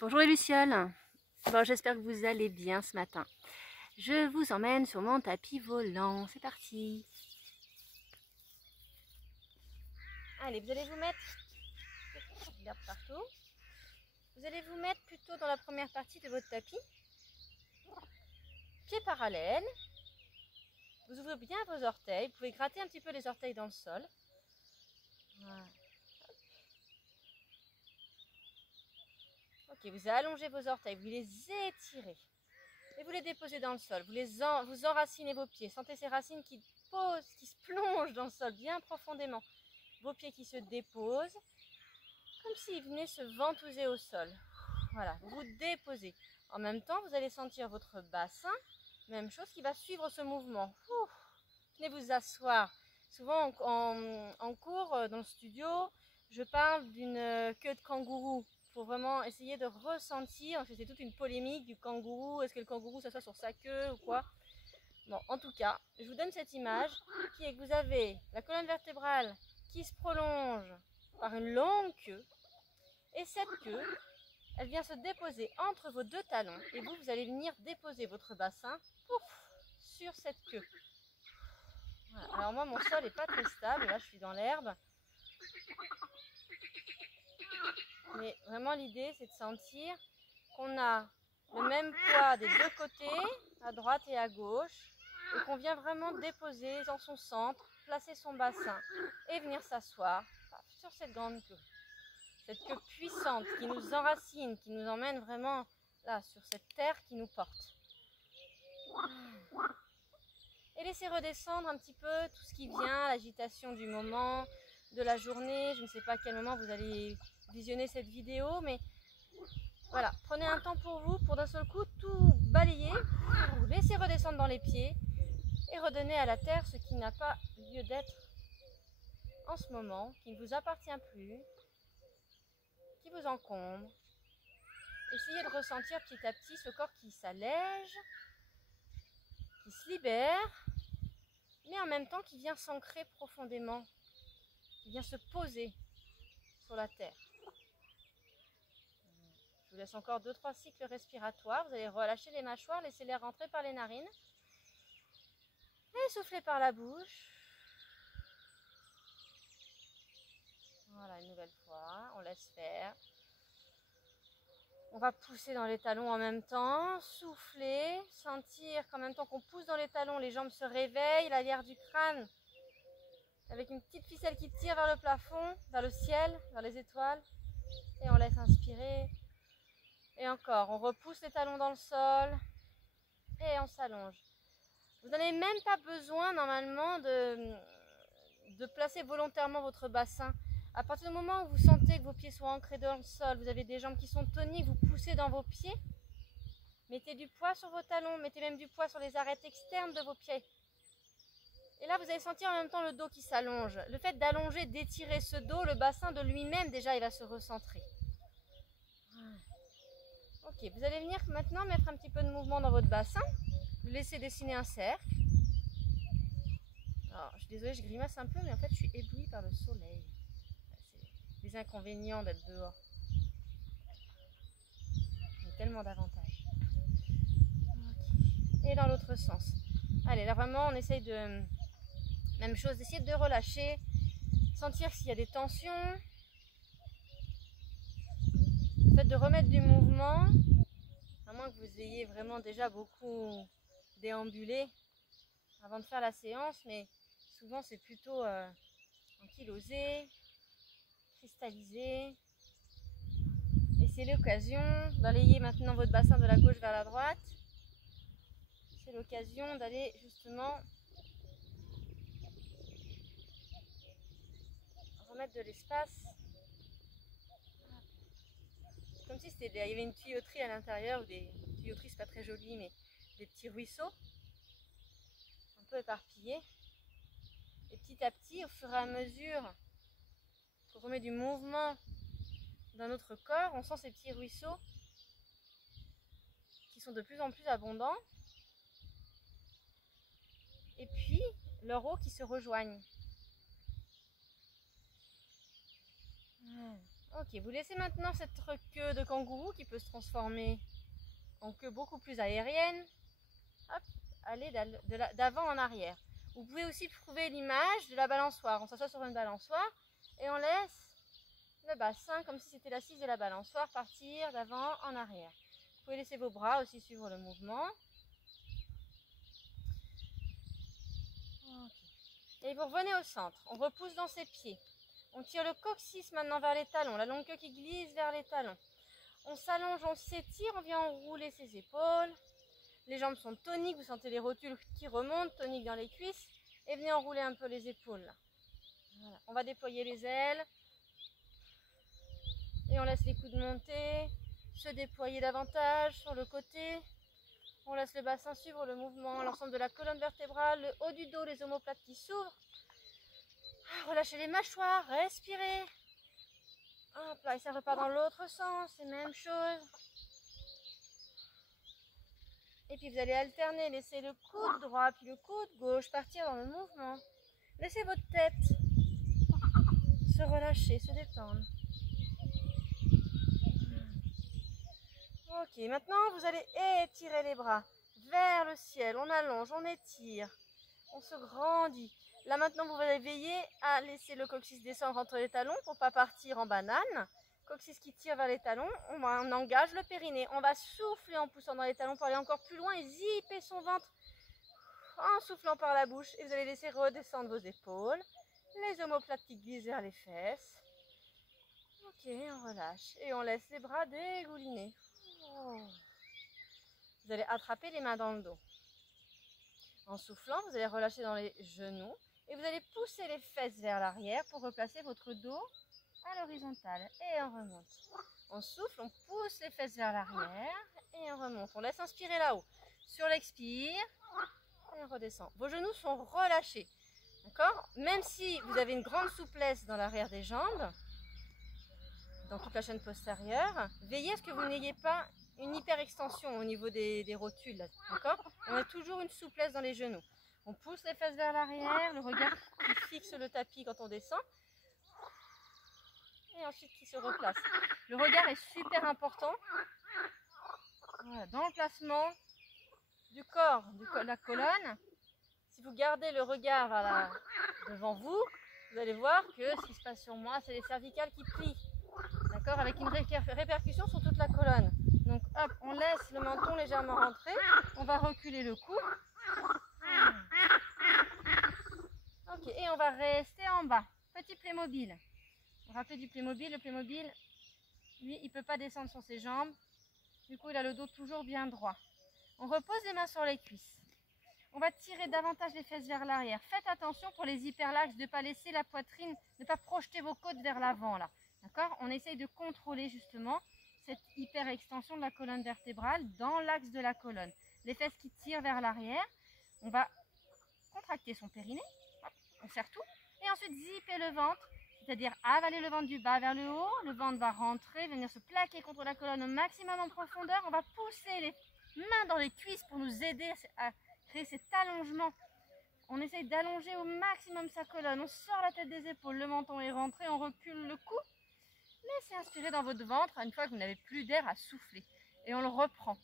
Bonjour les lucioles. Bon, j'espère que vous allez bien ce matin. Je vous emmène sur mon tapis volant. C'est parti. Allez, vous allez vous mettre... Regarde partout. Vous allez vous mettre plutôt dans la première partie de votre tapis. Pieds parallèles. Vous ouvrez bien vos orteils. Vous pouvez gratter un petit peu les orteils dans le sol. Voilà. Ok, vous allongez vos orteils, vous les étirez. Et vous les déposez dans le sol. Vous enracinez vos pieds. Sentez ces racines qui se plongent dans le sol bien profondément. Vos pieds qui se déposent, comme s'ils venaient se ventouser au sol. Voilà, vous vous déposez. En même temps, vous allez sentir votre bassin, même chose qui va suivre ce mouvement. Venez vous asseoir. Souvent en cours, dans le studio, je parle d'une queue de kangourou. Il faut vraiment essayer de ressentir, parce que c'est toute une polémique du kangourou. Est-ce que le kangourou s'assoit sur sa queue ou quoi? Bon, en tout cas, je vous donne cette image qui est que vous avez la colonne vertébrale qui se prolonge par une longue queue. Et cette queue, elle vient se déposer entre vos deux talons. Et vous allez venir déposer votre bassin sur cette queue. Voilà. Alors moi, mon sol n'est pas très stable. Là, je suis dans l'herbe. Mais vraiment, l'idée, c'est de sentir qu'on a le même poids des deux côtés, à droite et à gauche, et qu'on vient vraiment déposer dans son centre, placer son bassin et venir s'asseoir sur cette grande queue. Cette queue puissante qui nous enracine, qui nous emmène vraiment là, sur cette terre qui nous porte. Et laissez redescendre un petit peu tout ce qui vient, l'agitation du moment, de la journée. Je ne sais pas à quel moment vous allez visionner cette vidéo, mais voilà, prenez un temps pour vous, pour d'un seul coup tout balayer, vous laissez redescendre dans les pieds et redonner à la terre ce qui n'a pas lieu d'être en ce moment, qui ne vous appartient plus, qui vous encombre. Essayez de ressentir petit à petit ce corps qui s'allège, qui se libère, mais en même temps qui vient s'ancrer profondément, qui vient se poser sur la terre. Je vous laisse encore 2-3 cycles respiratoires. Vous allez relâcher les mâchoires, laissez-les rentrer par les narines. Et soufflez par la bouche. Voilà, une nouvelle fois, on laisse faire. On va pousser dans les talons en même temps, souffler, sentir qu'en même temps qu'on pousse dans les talons, les jambes se réveillent, l'arrière du crâne, avec une petite ficelle qui tire vers le plafond, vers le ciel, vers les étoiles. Et on laisse inspirer. Et encore, on repousse les talons dans le sol et on s'allonge. Vous n'avez même pas besoin normalement de placer volontairement votre bassin. À partir du moment où vous sentez que vos pieds sont ancrés dans le sol, vous avez des jambes qui sont toniques, vous poussez dans vos pieds. Mettez du poids sur vos talons, mettez même du poids sur les arêtes externes de vos pieds. Et là, vous allez sentir en même temps le dos qui s'allonge. Le fait d'allonger, d'étirer ce dos, le bassin de lui-même, déjà, il va se recentrer. Ok, vous allez venir maintenant mettre un petit peu de mouvement dans votre bassin. Vous laissez dessiner un cercle. Alors, je suis désolée, je grimace un peu, mais en fait, je suis éblouie par le soleil. C'est les inconvénients d'être dehors. Il y a tellement d'avantages. Okay. Et dans l'autre sens. Allez, là vraiment, on essaye de... Même chose, d'essayer de relâcher, sentir s'il y a des tensions. Le fait de remettre du mouvement, à moins que vous ayez vraiment déjà beaucoup déambulé avant de faire la séance, mais souvent c'est plutôt ankylosé, cristallisé. Et c'est l'occasion d'alayer maintenant votre bassin de la gauche vers la droite. C'est l'occasion d'aller justement remettre de l'espace. C'est comme si il y avait une tuyauterie à l'intérieur, ou des tuyauteries, c'est pas très joli, mais des petits ruisseaux un peu éparpillés. Et petit à petit, au fur et à mesure qu'on remet du mouvement dans notre corps, on sent ces petits ruisseaux qui sont de plus en plus abondants. Et puis, leur eau qui se rejoignent. Ok, vous laissez maintenant cette queue de kangourou qui peut se transformer en queue beaucoup plus aérienne. Hop, aller d'avant en arrière. Vous pouvez aussi trouver l'image de la balançoire. On s'assoit sur une balançoire et on laisse le bassin, comme si c'était l'assise de la balançoire, partir d'avant en arrière. Vous pouvez laisser vos bras aussi suivre le mouvement. Okay. Et vous revenez au centre. On repousse dans ses pieds. On tire le coccyx maintenant vers les talons, la longue queue qui glisse vers les talons. On s'allonge, on s'étire, on vient enrouler ses épaules. Les jambes sont toniques, vous sentez les rotules qui remontent, toniques dans les cuisses. Et venez enrouler un peu les épaules là. Voilà. On va déployer les ailes. Et on laisse les coudes monter, se déployer davantage sur le côté. On laisse le bassin suivre le mouvement, l'ensemble de la colonne vertébrale, le haut du dos, les omoplates qui s'ouvrent. Relâchez les mâchoires, respirez. Hop là, et ça repart dans l'autre sens, c'est la même chose. Et puis vous allez alterner, laissez le coude droit puis le coude gauche partir dans le mouvement. Laissez votre tête se relâcher, se détendre. Ok, maintenant vous allez étirer les bras vers le ciel, on allonge, on étire, on se grandit. Là maintenant vous allez veiller à laisser le coccyx descendre entre les talons pour ne pas partir en banane. Coccyx qui tire vers les talons, on engage le périnée. On va souffler en poussant dans les talons pour aller encore plus loin et zipper son ventre en soufflant par la bouche. Et vous allez laisser redescendre vos épaules, les omoplates qui glissent vers les fesses. Ok, on relâche et on laisse les bras dégouliner. Oh. Vous allez attraper les mains dans le dos. En soufflant, vous allez relâcher dans les genoux et vous allez pousser les fesses vers l'arrière pour replacer votre dos à l'horizontale et on remonte. On souffle, on pousse les fesses vers l'arrière et on remonte. On laisse inspirer là-haut. Sur l'expire, et on redescend. Vos genoux sont relâchés, d'accord? Même si vous avez une grande souplesse dans l'arrière des jambes, dans toute la chaîne postérieure, veillez à ce que vous n'ayez pas une hyperextension au niveau des rotules, d'accord? On a toujours une souplesse dans les genoux. On pousse les fesses vers l'arrière, le regard qui fixe le tapis quand on descend. Et ensuite qui se replace. Le regard est super important. Voilà, dans le placement du corps, de la colonne. Si vous gardez le regard devant vous, vous allez voir que ce qui se passe sur moi, c'est les cervicales qui plient. D'accord, avec une répercussion sur toute la colonne. Donc hop, on laisse le menton légèrement rentrer. On va reculer le cou. Ok, et on va rester en bas. Petit Playmobil. Vous vous rappelez du Playmobil? Le Playmobil, lui, il ne peut pas descendre sur ses jambes. Du coup, il a le dos toujours bien droit. On repose les mains sur les cuisses. On va tirer davantage les fesses vers l'arrière. Faites attention pour les hyperlaxes de ne pas laisser la poitrine, de ne pas projeter vos côtes vers l'avant là. D'accord? On essaye de contrôler justement cette hyperextension de la colonne vertébrale dans l'axe de la colonne. Les fesses qui tirent vers l'arrière. On va contracter son périnée. Hop, on serre tout. Et ensuite zipper le ventre. C'est-à-dire avaler le ventre du bas vers le haut. Le ventre va rentrer, venir se plaquer contre la colonne au maximum en profondeur. On va pousser les mains dans les cuisses pour nous aider à créer cet allongement. On essaye d'allonger au maximum sa colonne. On sort la tête des épaules, le menton est rentré, on recule le cou. Laissez inspirer dans votre ventre une fois que vous n'avez plus d'air à souffler. Et on le reprend.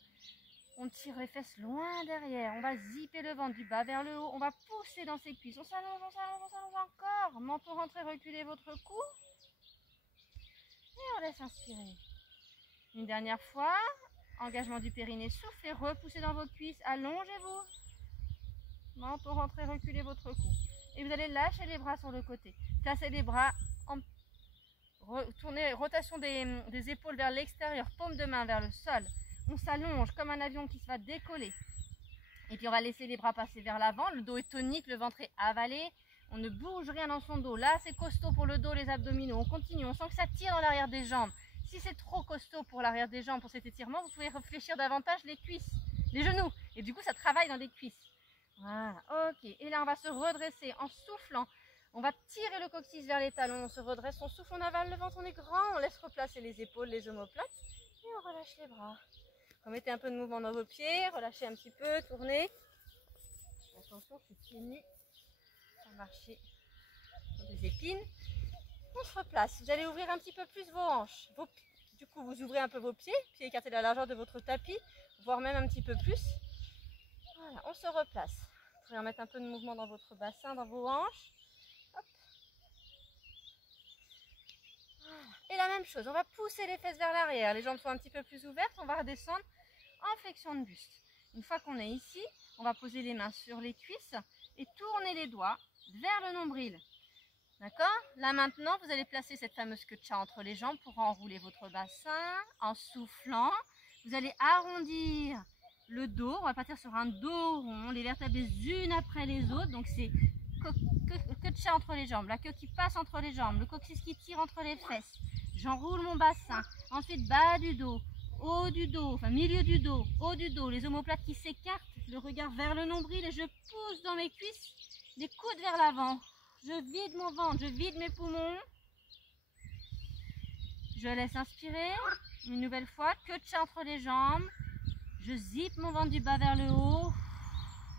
On tire les fesses loin derrière. On va zipper le ventre du bas vers le haut. On va pousser dans ses cuisses. On s'allonge, on s'allonge, on s'allonge encore. Menton rentré, reculez votre cou. Et on laisse inspirer. Une dernière fois. Engagement du périnée, soufflez, repoussez dans vos cuisses, allongez-vous. Menton rentré, reculez votre cou. Et vous allez lâcher les bras sur le côté. Placez les bras en rotation des épaules vers l'extérieur, paume de main vers le sol. On s'allonge comme un avion qui se va décoller. Et puis on va laisser les bras passer vers l'avant. Le dos est tonique, le ventre est avalé. On ne bouge rien dans son dos. Là, c'est costaud pour le dos, les abdominaux. On continue, on sent que ça tire dans l'arrière des jambes. Si c'est trop costaud pour l'arrière des jambes, pour cet étirement, vous pouvez réfléchir davantage les cuisses, les genoux. Et du coup, ça travaille dans les cuisses. Voilà, ok. Et là, on va se redresser en soufflant. On va tirer le coccyx vers les talons. On se redresse, on souffle, on avale le ventre, on est grand. On laisse replacer les épaules, les omoplates. Et on relâche les bras. Remettez un peu de mouvement dans vos pieds. Relâchez un petit peu, tournez. Attention, ces pieds nus. On va marcher sur des épines. On se replace. Vous allez ouvrir un petit peu plus vos hanches. Du coup, vous ouvrez un peu vos pieds écartés de la largeur de votre tapis, voire même un petit peu plus. Voilà, on se replace. Vous pouvez remettre un peu de mouvement dans votre bassin, dans vos hanches. Hop. Voilà. Et la même chose, on va pousser les fesses vers l'arrière. Les jambes sont un petit peu plus ouvertes. On va redescendre en flexion de buste. Une fois qu'on est ici, on va poser les mains sur les cuisses et tourner les doigts vers le nombril. D'accord? Là maintenant, vous allez placer cette fameuse queue de chat entre les jambes pour enrouler votre bassin en soufflant. Vous allez arrondir le dos. On va partir sur un dos rond, les vertèbres les unes après les autres. Donc c'est queue de chat entre les jambes, la queue qui passe entre les jambes, le coccyx qui tire entre les fesses. J'enroule mon bassin. Ensuite, bas du dos, haut du dos, enfin milieu du dos, haut du dos, les omoplates qui s'écartent, le regard vers le nombril et je pousse dans mes cuisses, les coudes vers l'avant. Je vide mon ventre, je vide mes poumons. Je laisse inspirer. Une nouvelle fois, queue de chat entre les jambes. Je zippe mon ventre du bas vers le haut.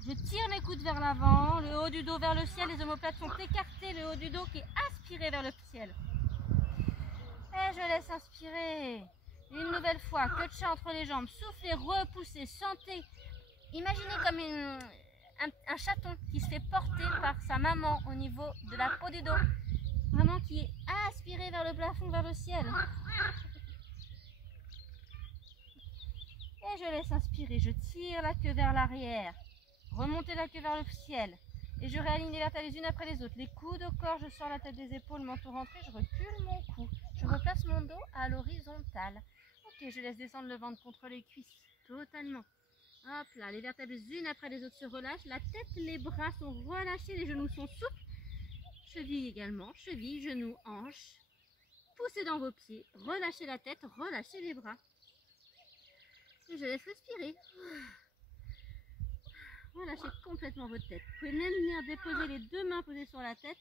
Je tire mes coudes vers l'avant, le haut du dos vers le ciel. Les omoplates sont écartées, le haut du dos qui est aspiré vers le ciel. Et je laisse inspirer. Une nouvelle fois, queue de chat entre les jambes. Soufflez, repoussez, sentez. Imaginez comme un chaton qui se fait porter par sa maman au niveau de la peau du dos. Vraiment qui est aspiré vers le plafond, vers le ciel. Et je laisse inspirer. Je tire la queue vers l'arrière. Remontez la queue vers le ciel. Et je réaligne les vertèbres les unes après les autres. Les coudes au corps, je sors la tête des épaules, menton rentré, je recule mon cou. Je replace mon dos à l'horizontale. Ok, je laisse descendre le ventre contre les cuisses. Totalement. Hop là, les vertèbres les unes après les autres se relâchent. La tête, les bras sont relâchés, les genoux sont souples. Chevilles également, chevilles, genoux, hanches. Poussez dans vos pieds, relâchez la tête, relâchez les bras. Et je laisse respirer. Relâchez complètement votre tête. Vous pouvez même venir déposer les deux mains posées sur la tête,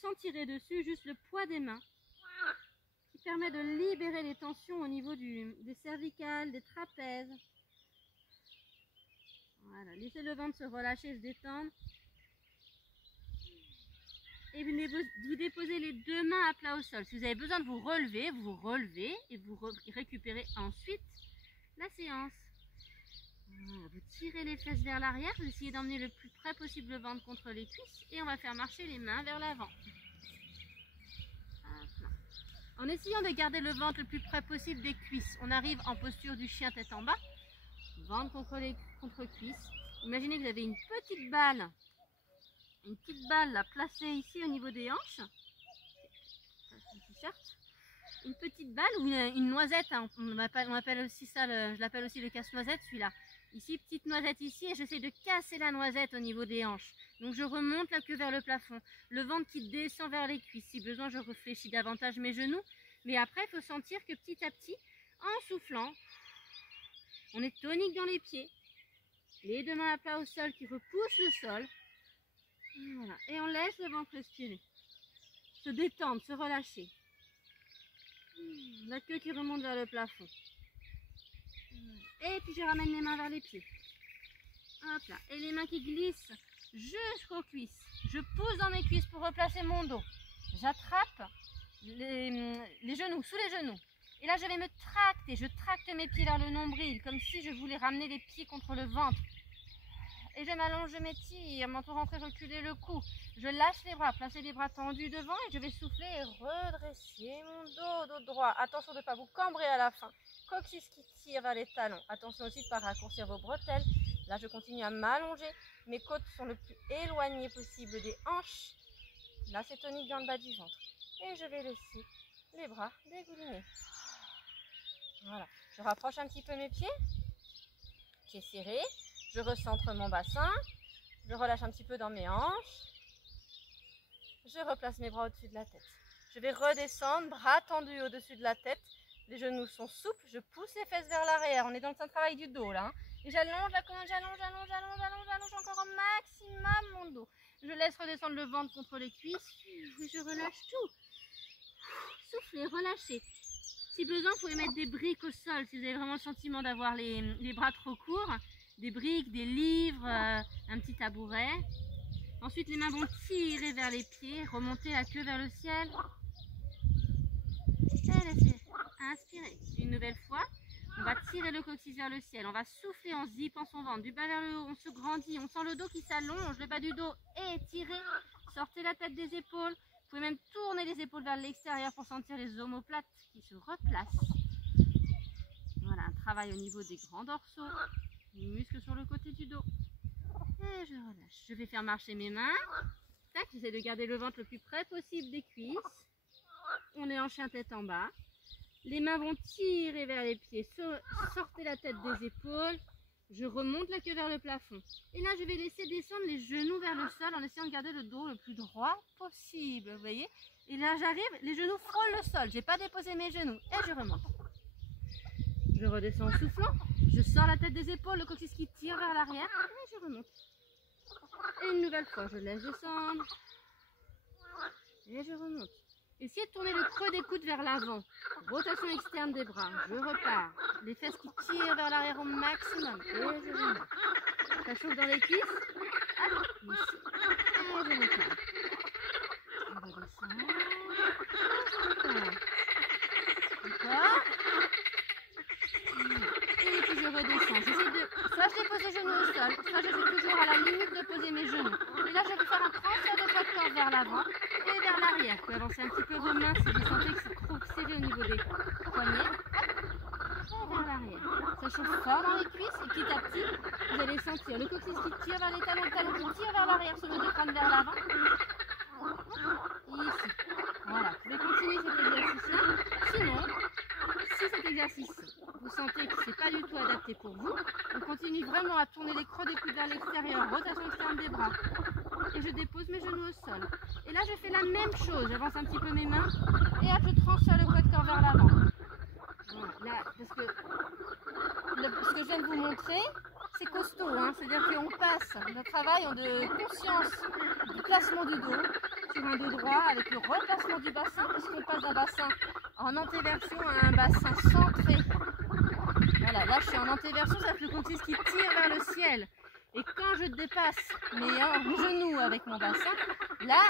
sans tirer dessus, juste le poids des mains, qui permet de libérer les tensions au niveau des cervicales, des trapèzes. Voilà, laissez le ventre se relâcher, se détendre. Et vous déposez les deux mains à plat au sol. Si vous avez besoin de vous relevez et vous récupérez ensuite la séance. Voilà, vous tirez les fesses vers l'arrière, vous essayez d'emmener le plus près possible le ventre contre les cuisses et on va faire marcher les mains vers l'avant. En essayant de garder le ventre le plus près possible des cuisses, on arrive en posture du chien tête en bas, ventre contre cuisses. Imaginez que vous avez une petite balle là, placée ici au niveau des hanches. Une petite balle ou une noisette, hein, on appelle aussi ça, je l'appelle aussi le casse-noisette celui-là. Ici, petite noisette ici et j'essaie de casser la noisette au niveau des hanches. Donc je remonte la queue vers le plafond. Le ventre qui descend vers les cuisses. Si besoin, je réfléchis davantage mes genoux. Mais après, il faut sentir que petit à petit, en soufflant, on est tonique dans les pieds. Les deux mains à plat au sol qui repoussent le sol. Voilà. Et on laisse le ventre respirer. Se détendre, se relâcher. La queue qui remonte vers le plafond. Et puis je ramène les mains vers les pieds. Hop là. Et les mains qui glissent jusqu'aux cuisses. Je pousse dans mes cuisses pour replacer mon dos. J'attrape les genoux, sous les genoux. Et là je vais me tracter. Je tracte mes pieds vers le nombril, comme si je voulais ramener les pieds contre le ventre. Et je m'allonge, je m'étire, menton rentré, reculer le cou. Je lâche les bras, placer les bras tendus devant et je vais souffler et redresser mon dos droit. Attention de ne pas vous cambrer à la fin. Coccyx qui tire vers les talons. Attention aussi de ne pas raccourcir vos bretelles. Là, je continue à m'allonger. Mes côtes sont le plus éloignées possible des hanches. Là, c'est tonique dans le bas du ventre. Et je vais laisser les bras dégouliner. Voilà. Je rapproche un petit peu mes pieds. Pieds serrés. Je recentre mon bassin, je relâche un petit peu dans mes hanches, je replace mes bras au-dessus de la tête. Je vais redescendre, bras tendus au-dessus de la tête, les genoux sont souples, je pousse les fesses vers l'arrière, on est dans le travail du dos là. Hein. Et j'allonge la colonne, j'allonge encore au maximum mon dos. Je laisse redescendre le ventre contre les cuisses, je relâche tout. Soufflez, relâchez. Si besoin, vous pouvez mettre des briques au sol si vous avez vraiment le sentiment d'avoir les bras trop courts. Des briques, des livres, un petit tabouret. Ensuite, les mains vont tirer vers les pieds, remonter la queue vers le ciel. Parfait, laissez. Inspirez. Une nouvelle fois, on va tirer le coccyx vers le ciel. On va souffler en zippant son ventre. Du bas vers le haut, on se grandit. On sent le dos qui s'allonge, le bas du dos étiré. Sortez la tête des épaules. Vous pouvez même tourner les épaules vers l'extérieur pour sentir les omoplates qui se replacent. Voilà, un travail au niveau des grands dorsaux, les muscles sur le côté du dos. Et je relâche. Je vais faire marcher mes mains. Tac, j'essaie de garder le ventre le plus près possible des cuisses. On est en chien tête en bas. Les mains vont tirer vers les pieds. Sortez la tête des épaules. Je remonte la queue vers le plafond. Et là, je vais laisser descendre les genoux vers le sol en essayant de garder le dos le plus droit possible. Vous voyez? Et là, j'arrive, les genoux frôlent le sol. Je n'ai pas déposé mes genoux. Et je remonte. Je redescends en soufflant. Je sors la tête des épaules, le coccyx qui tire vers l'arrière. Et je remonte. Et une nouvelle fois, je laisse descendre. Et je remonte. Essayez de tourner le creux des coudes vers l'avant. Rotation externe des bras. Je repars. Les fesses qui tirent vers l'arrière au maximum. Et je remonte. Ça chauffe dans les cuisses. Hop, ici. Et je repars. Je redescends. Encore. Et puis je redescends. J'essaie de... Soit je dépose les genoux au sol, soit je suis toujours à la limite de poser mes genoux. Et là, je vais faire un transfert de poids de corps vers l'avant et vers l'arrière. Vous pouvez avancer un petit peu vos mains si vous sentez que c'est trop serré au niveau des poignets. Et vers l'arrière. Ça chauffe fort dans les cuisses et petit à petit, vous allez sentir le coccyx qui tire vers les talons, le talon qui tire vers l'arrière, sur le dos crâne vers l'avant. Ici. Voilà. Vous pouvez continuer cet exercice-là. Sinon, si cet exercice, vous sentez que ce n'est pas du tout adapté pour vous, on continue vraiment à tourner les creux des coudes vers l'extérieur, rotation externe des bras. Et je dépose mes genoux au sol. Et là, je fais la même chose. J'avance un petit peu mes mains et hop, je transfère le poids de corps vers l'avant. Voilà, là, parce que ce que je viens de vous montrer, c'est costaud. Hein, c'est-à-dire qu'on passe notre travail de conscience du placement du dos sur un dos droit avec le replacement du bassin, puisqu'on passe d'un bassin en antéversion à un bassin centré. Voilà, là je suis en antéversion, ça fait le coccyx qui tire vers le ciel. Et quand je dépasse mes genoux avec mon bassin, là,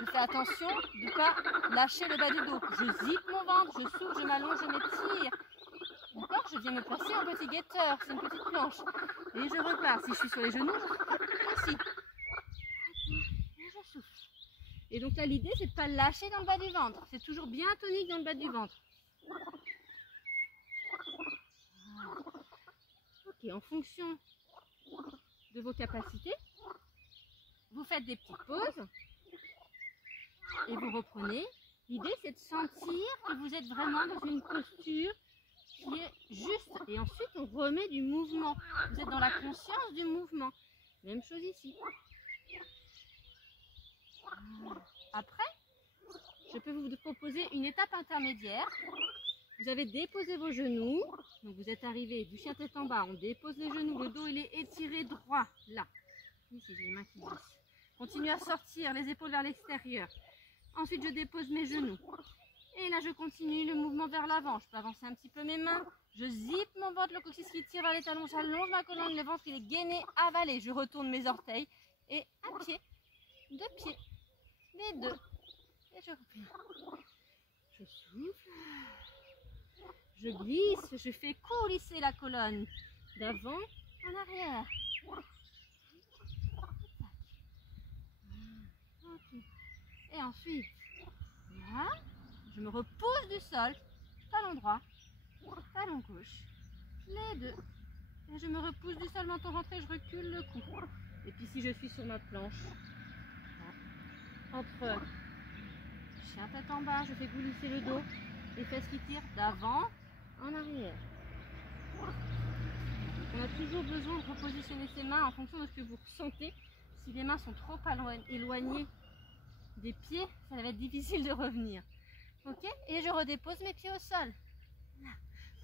je fais attention de ne pas lâcher le bas du dos. Je zippe mon ventre, je souffle, je m'allonge, je m'étire. D'accord? Je viens me placer en petit guetteur, c'est une petite planche. Et je repars. Si je suis sur les genoux, je ici. Et je souffle. Et donc là, l'idée, c'est de ne pas lâcher dans le bas du ventre. C'est toujours bien tonique dans le bas du ventre. Ok, en fonction de vos capacités, vous faites des petites pauses et vous reprenez. L'idée, c'est de sentir que vous êtes vraiment dans une posture qui est juste. Et ensuite, on remet du mouvement. Vous êtes dans la conscience du mouvement. Même chose ici. Après, je peux vous proposer une étape intermédiaire. Vous avez déposé vos genoux. Donc vous êtes arrivé du chien tête en bas. On dépose les genoux. Le dos, il est étiré droit. Là. Ici, j'ai les mains qui glissent. Continuez à sortir les épaules vers l'extérieur. Ensuite, je dépose mes genoux. Et là, je continue le mouvement vers l'avant. Je peux avancer un petit peu mes mains. Je zippe mon ventre, le coccyx qui tire vers les talons. J'allonge ma colonne, le ventre, il est gainé, avalé. Je retourne mes orteils. Et un pied, deux pieds, les deux. Et je reviens. Je souffle. Je glisse. Je fais coulisser la colonne d'avant en arrière. Et ensuite, là, je me repousse du sol, talon droit, talon gauche, les deux. Et je me repousse du sol, menton rentré, je recule le cou. Et puis si je suis sur ma planche, là, entre chien tête en bas, je fais glisser le dos, les fesses qui tirent d'avant en arrière. On a toujours besoin de repositionner ses mains en fonction de ce que vous ressentez. Si les mains sont trop éloignées des pieds, ça va être difficile de revenir. Ok? Et je redépose mes pieds au sol. Là.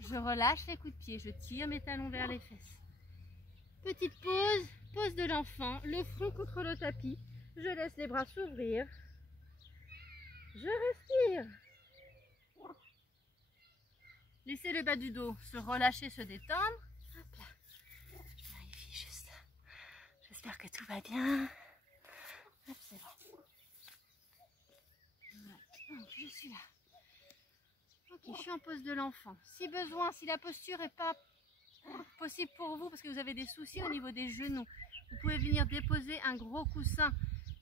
Je relâche les coups de pied, je tire mes talons vers les fesses. Petite pause, pose de l'enfant, le front contre le tapis. Je laisse les bras s'ouvrir. Je respire. Laissez le bas du dos se relâcher, se détendre. Hop là. Je vérifie juste. J'espère que tout va bien. Hop, c'est bon. Voilà. Donc, je suis là. Ok, je suis en pose de l'enfant. Si besoin, si la posture n'est pas possible pour vous, parce que vous avez des soucis au niveau des genoux, vous pouvez venir déposer un gros coussin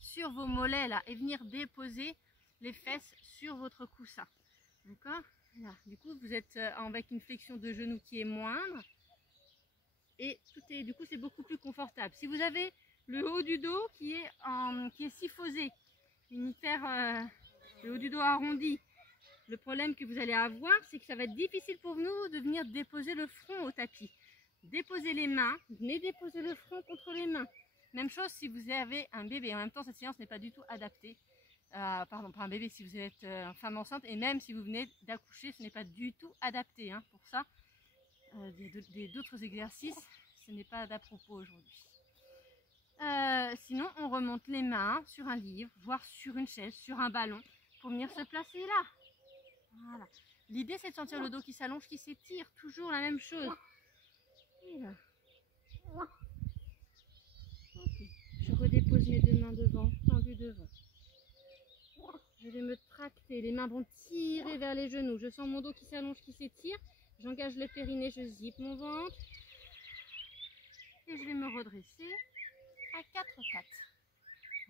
sur vos mollets là et venir déposer les fesses sur votre coussin. D'accord? Là, du coup, vous êtes avec une flexion de genou qui est moindre et du coup, c'est beaucoup plus confortable. Si vous avez le haut du dos qui est syphosé, le haut du dos arrondi, le problème que vous allez avoir, c'est que ça va être difficile pour nous de venir déposer le front au tapis. Déposez les mains, venez déposer le front contre les mains. Même chose si vous avez un bébé. En même temps, cette séance n'est pas du tout adaptée. Pardon, pour un bébé si vous êtes femme enceinte, et même si vous venez d'accoucher, ce n'est pas du tout adapté. Hein. Pour ça, d'autres exercices, ce n'est pas d'à propos aujourd'hui. Sinon, on remonte les mains sur un livre, voire sur une chaise, sur un ballon, pour venir se placer là. Voilà. L'idée, c'est de sentir le dos qui s'allonge, qui s'étire, toujours la même chose. Et là. Okay. Je redépose mes deux mains devant, tendues devant. Je vais me tracter, les mains vont tirer vers les genoux. Je sens mon dos qui s'allonge, qui s'étire. J'engage le périnée, je zippe mon ventre. Et je vais me redresser à quatre pattes.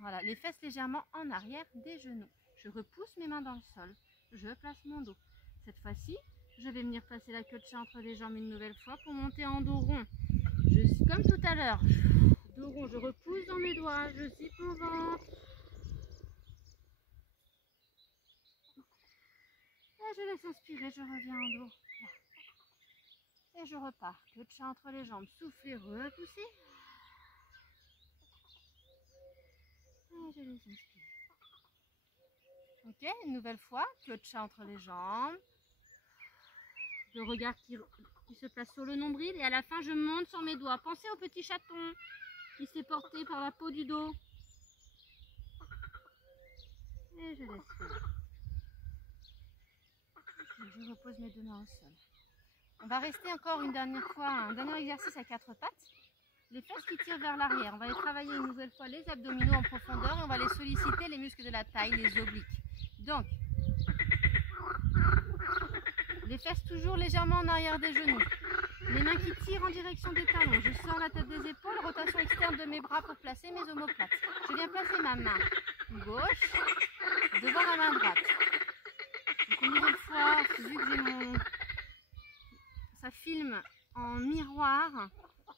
Voilà, les fesses légèrement en arrière des genoux. Je repousse mes mains dans le sol. Je place mon dos. Cette fois-ci, je vais venir placer la queue de chat entre les jambes une nouvelle fois pour monter en dos rond. Comme tout à l'heure, dos rond, je repousse dans mes doigts, je zippe mon ventre. Et je laisse inspirer, je reviens en dos. Et je repars. Queue de chat entre les jambes, soufflez, repoussez. Et je laisse inspirer. Ok, une nouvelle fois, queue de chat entre les jambes. Le regard qui se place sur le nombril et à la fin je monte sur mes doigts. Pensez au petit chaton qui s'est porté par la peau du dos. Et je laisse faire. Je repose mes deux mains au sol. On va rester encore une dernière fois, un dernier exercice à quatre pattes. Les fesses qui tirent vers l'arrière. On va aller travailler une nouvelle fois les abdominaux en profondeur et on va aller solliciter les muscles de la taille, les obliques. Donc, les fesses toujours légèrement en arrière des genoux. Les mains qui tirent en direction des talons. Je sors la tête des épaules, rotation externe de mes bras pour placer mes omoplates. Je viens placer ma main gauche devant ma main droite. Donc une nouvelle fois, vu que j'ai ça filme en miroir,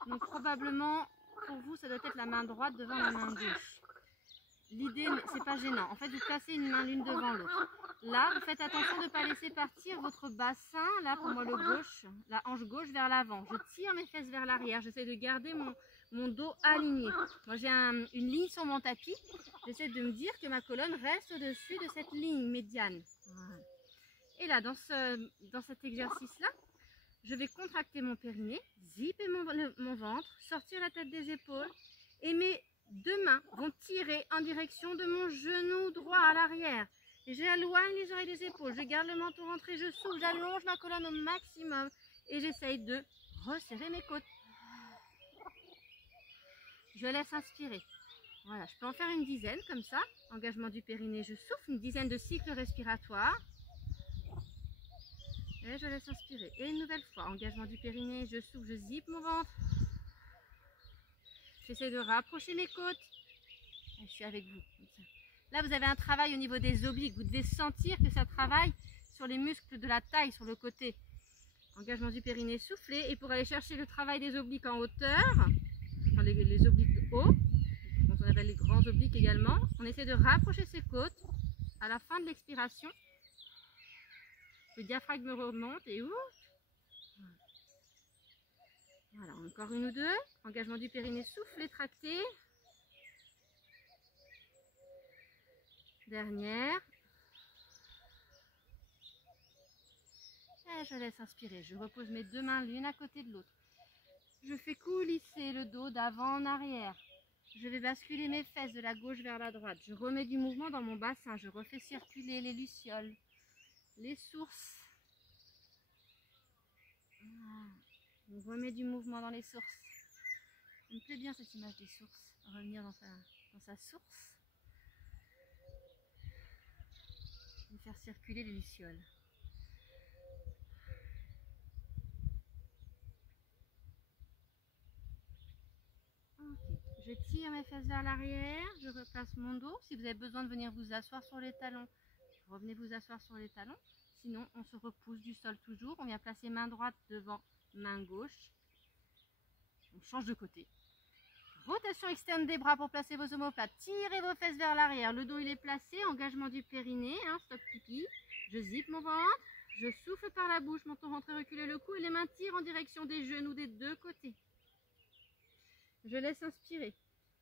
donc probablement pour vous ça doit être la main droite devant la main gauche. L'idée, c'est pas gênant. En fait, vous placez une main l'une devant l'autre. Là, vous faites attention de ne pas laisser partir votre bassin, là pour moi le gauche, la hanche gauche vers l'avant. Je tire mes fesses vers l'arrière, j'essaie de garder mon dos aligné. Moi j'ai une ligne sur mon tapis, j'essaie de me dire que ma colonne reste au-dessus de cette ligne médiane. Voilà. Et là, dans cet exercice-là, je vais contracter mon périnée, zipper mon ventre, sortir la tête des épaules et mes deux mains vont tirer en direction de mon genou droit à l'arrière. Et j'éloigne les oreilles des épaules, je garde le menton rentré, je souffle, j'allonge ma colonne au maximum et j'essaye de resserrer mes côtes. Je laisse inspirer. Voilà, je peux en faire une dizaine comme ça. Engagement du périnée, je souffle, une dizaine de cycles respiratoires. Et je laisse inspirer. Et une nouvelle fois, engagement du périnée, je souffle, je zippe mon ventre. J'essaie de rapprocher mes côtes. Et je suis avec vous. Là, vous avez un travail au niveau des obliques. Vous devez sentir que ça travaille sur les muscles de la taille, sur le côté. Engagement du périnée, soufflez. Et pour aller chercher le travail des obliques en hauteur, enfin les obliques hauts, on appelle les grands obliques également, on essaie de rapprocher ses côtes. À la fin de l'expiration, le diaphragme remonte et ouf. Voilà, encore une ou deux. Engagement du périnée, soufflez, tractez. Dernière. Et je laisse inspirer. Je repose mes deux mains l'une à côté de l'autre. Je fais coulisser le dos d'avant en arrière. Je vais basculer mes fesses de la gauche vers la droite. Je remets du mouvement dans mon bassin. Je refais circuler les lucioles, les sources. On remet du mouvement dans les sources. Ça me plaît bien cette image des sources. Revenir dans sa source. Et faire circuler les lucioles. Je tire mes fesses vers l'arrière, je replace mon dos. Si vous avez besoin de venir vous asseoir sur les talons, revenez vous asseoir sur les talons. Sinon, on se repousse du sol toujours. On vient placer main droite devant main gauche. On change de côté. Rotation externe des bras pour placer vos omoplates. Tirez vos fesses vers l'arrière. Le dos il est placé. Engagement du périnée. Stop pipi. Je zippe mon ventre. Je souffle par la bouche. Menton rentré, reculer le cou. Et les mains tirent en direction des genoux des deux côtés. Je laisse inspirer.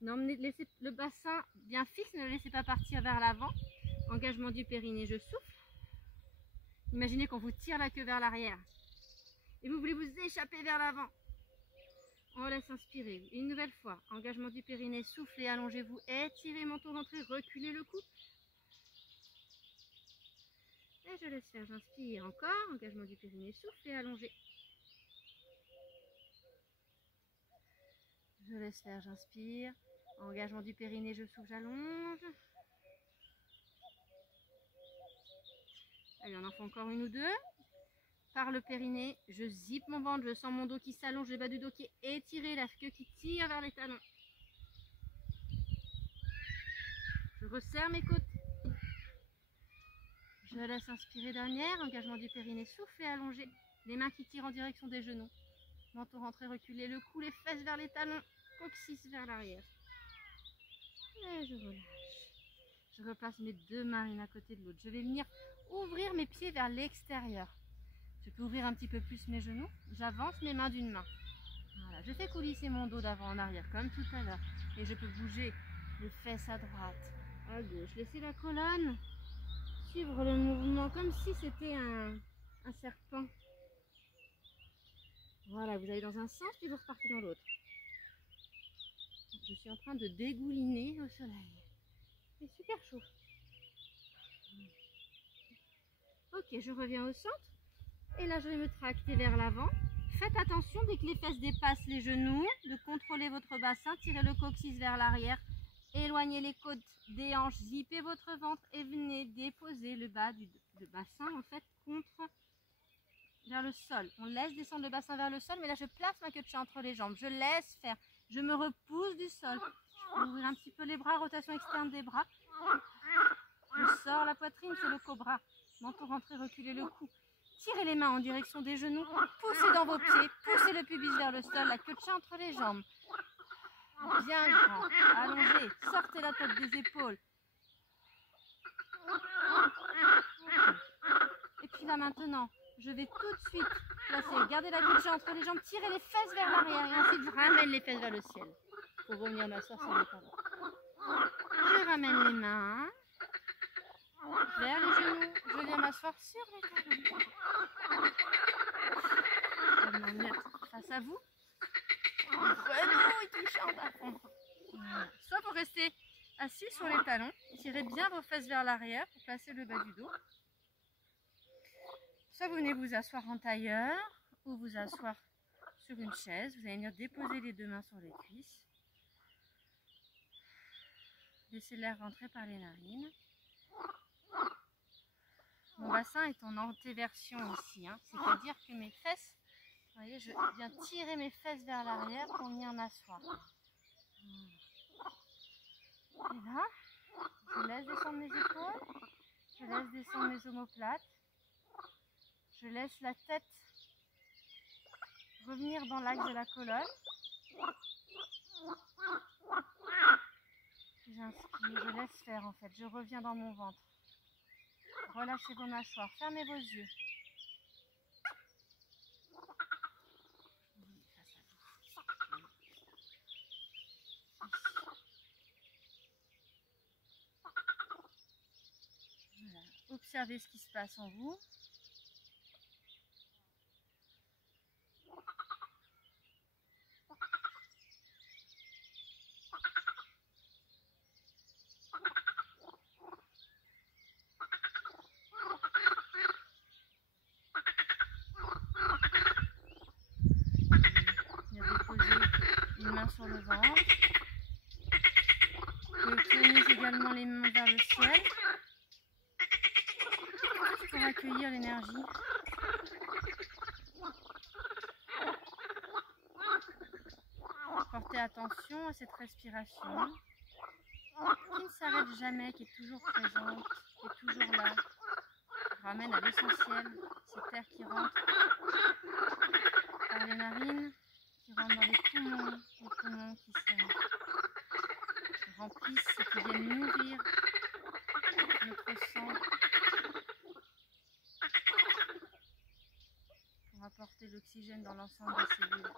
Laissez le bassin bien fixe. Ne le laissez pas partir vers l'avant. Engagement du périnée. Je souffle. Imaginez qu'on vous tire la queue vers l'arrière. Et vous voulez vous échapper vers l'avant. On laisse inspirer. Une nouvelle fois. Engagement du périnée. Soufflez, allongez-vous. Étirez, menton rentré, reculez le cou. Et je laisse faire. J'inspire encore. Engagement du périnée. Soufflez, allongez. Je laisse faire. J'inspire. Engagement du périnée. Je souffle, j'allonge. Allez, on en fait encore une ou deux. Par le périnée, je zippe mon ventre, je sens mon dos qui s'allonge, le bas du dos qui est étiré, la queue qui tire vers les talons. Je resserre mes côtes. Je laisse inspirer dernière, engagement du périnée, soufflez, allongez. Les mains qui tirent en direction des genoux. Menton rentré, reculé, le cou, les fesses vers les talons, coccyx vers l'arrière. Et je relâche. Je replace mes deux mains l'une à côté de l'autre. Je vais venir ouvrir mes pieds vers l'extérieur. Je peux ouvrir un petit peu plus mes genoux. J'avance mes mains d'une main. Voilà, je fais coulisser mon dos d'avant en arrière comme tout à l'heure. Et je peux bouger les fesses à droite, à gauche. Laissez la colonne suivre le mouvement comme si c'était un serpent. Voilà, vous allez dans un sens puis vous repartez dans l'autre. Je suis en train de dégouliner au soleil. C'est super chaud. Ok, je reviens au centre. Et là, je vais me tracter vers l'avant. Faites attention, dès que les fesses dépassent les genoux, de contrôler votre bassin. Tirez le coccyx vers l'arrière. Éloignez les côtes des hanches. Zippez votre ventre et venez déposer le bas du bassin, en fait, vers le sol. On laisse descendre le bassin vers le sol, mais là, je place ma queue de chat entre les jambes. Je laisse faire. Je me repousse du sol. Je peux ouvrir un petit peu les bras, rotation externe des bras. Je sors la poitrine, c'est le cobra. Menton rentré, reculez le cou. Tirez les mains en direction des genoux, poussez dans vos pieds, poussez le pubis vers le sol, la queue de chat entre les jambes. Bien grand, allongez, sortez la tête des épaules. Et puis là maintenant, je vais tout de suite placer, gardez la queue de chat entre les jambes, tirez les fesses vers l'arrière et ensuite je ramène les fesses vers le ciel. Pour revenir m'asseoir sur les talons. Je ramène les mains vers les genoux, je viens m'asseoir sur les talons. Je vais me mettre face à vous. Une grenouille qui chante à fond. Voilà. Soit vous restez assis sur les talons, tirez bien vos fesses vers l'arrière pour placer le bas du dos. Soit vous venez vous asseoir en tailleur ou vous asseoir sur une chaise. Vous allez venir déposer les deux mains sur les cuisses. Laissez l'air rentrer par les narines. Mon bassin est en antéversion ici, c'est-à-dire que mes fesses, vous voyez, je viens tirer mes fesses vers l'arrière pour venir m'asseoir. Et là, je laisse descendre mes épaules, je laisse descendre mes omoplates, je laisse la tête revenir dans l'axe de la colonne. J'inspire, je laisse faire en fait, je reviens dans mon ventre. Relâchez vos mâchoires, fermez vos yeux. Voilà. Observez ce qui se passe en vous. Sur le ventre. Vous tournez également les mains vers le ciel pour accueillir l'énergie. Portez attention à cette respiration qui ne s'arrête jamais, qui est toujours présente, qui est toujours là. Je ramène à l'essentiel, cet air qui rentre par les narines, qui rentre dans les poumons qui se remplissent et qui viennent nourrir notre sang pour apporter l'oxygène dans l'ensemble des cellules.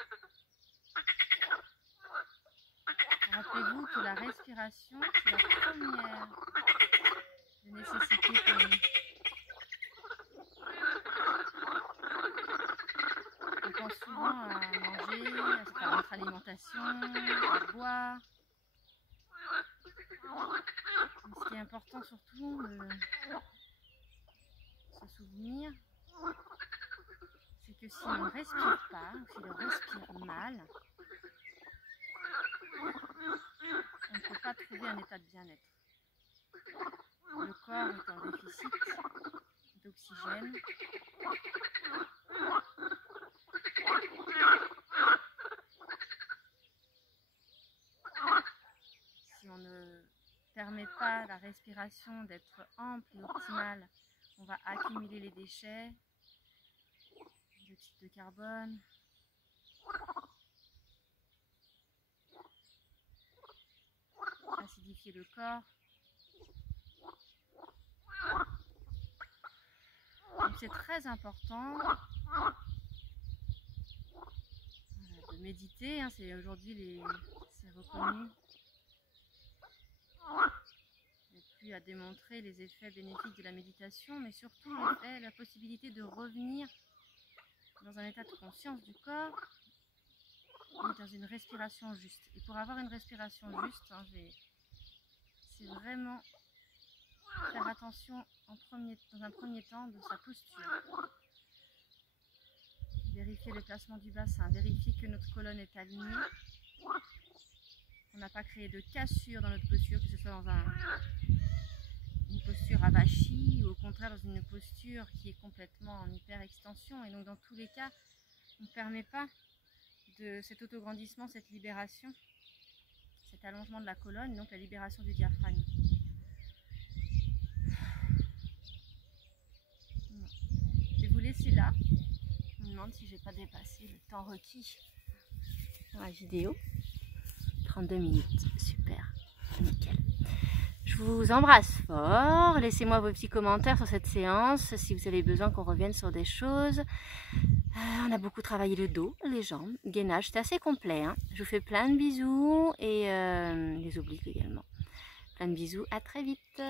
Rappelez-vous que la respiration, c'est la première des nécessités pour nous. On pense souvent à manger, à notre alimentation, à boire. Mais ce qui est important surtout de se souvenir, c'est que si on ne respire pas, ou si on respire mal, on ne peut pas trouver un état de bien-être. Le corps est en déficit d'oxygène. Si on ne permet pas à la respiration d'être ample et optimale, on va accumuler les déchets, dioxyde de carbone, acidifier le corps. Donc c'est très important de méditer, hein, c'est aujourd'hui c'est reconnu. Il n'y a plus à démontrer les effets bénéfiques de la méditation, mais surtout la possibilité de revenir dans un état de conscience du corps et dans une respiration juste. Et pour avoir une respiration juste, hein, c'est vraiment faire attention dans un premier temps de sa posture. Vérifier le placement du bassin, vérifier que notre colonne est alignée. On n'a pas créé de cassure dans notre posture, que ce soit dans une posture avachie ou au contraire dans une posture qui est complètement en hyper-extension. Et donc dans tous les cas, on ne permet pas de cet autograndissement, cette libération, cet allongement de la colonne, donc la libération du diaphragme. Je vais vous laisser là. Je me demande si je n'ai pas dépassé le temps requis dans la vidéo. 32 minutes, super, nickel. Je vous embrasse fort, laissez-moi vos petits commentaires sur cette séance, si vous avez besoin qu'on revienne sur des choses. On a beaucoup travaillé le dos, les jambes, gainage, c'était assez complet. Hein. Je vous fais plein de bisous et les obliques également. Plein de bisous, à très vite.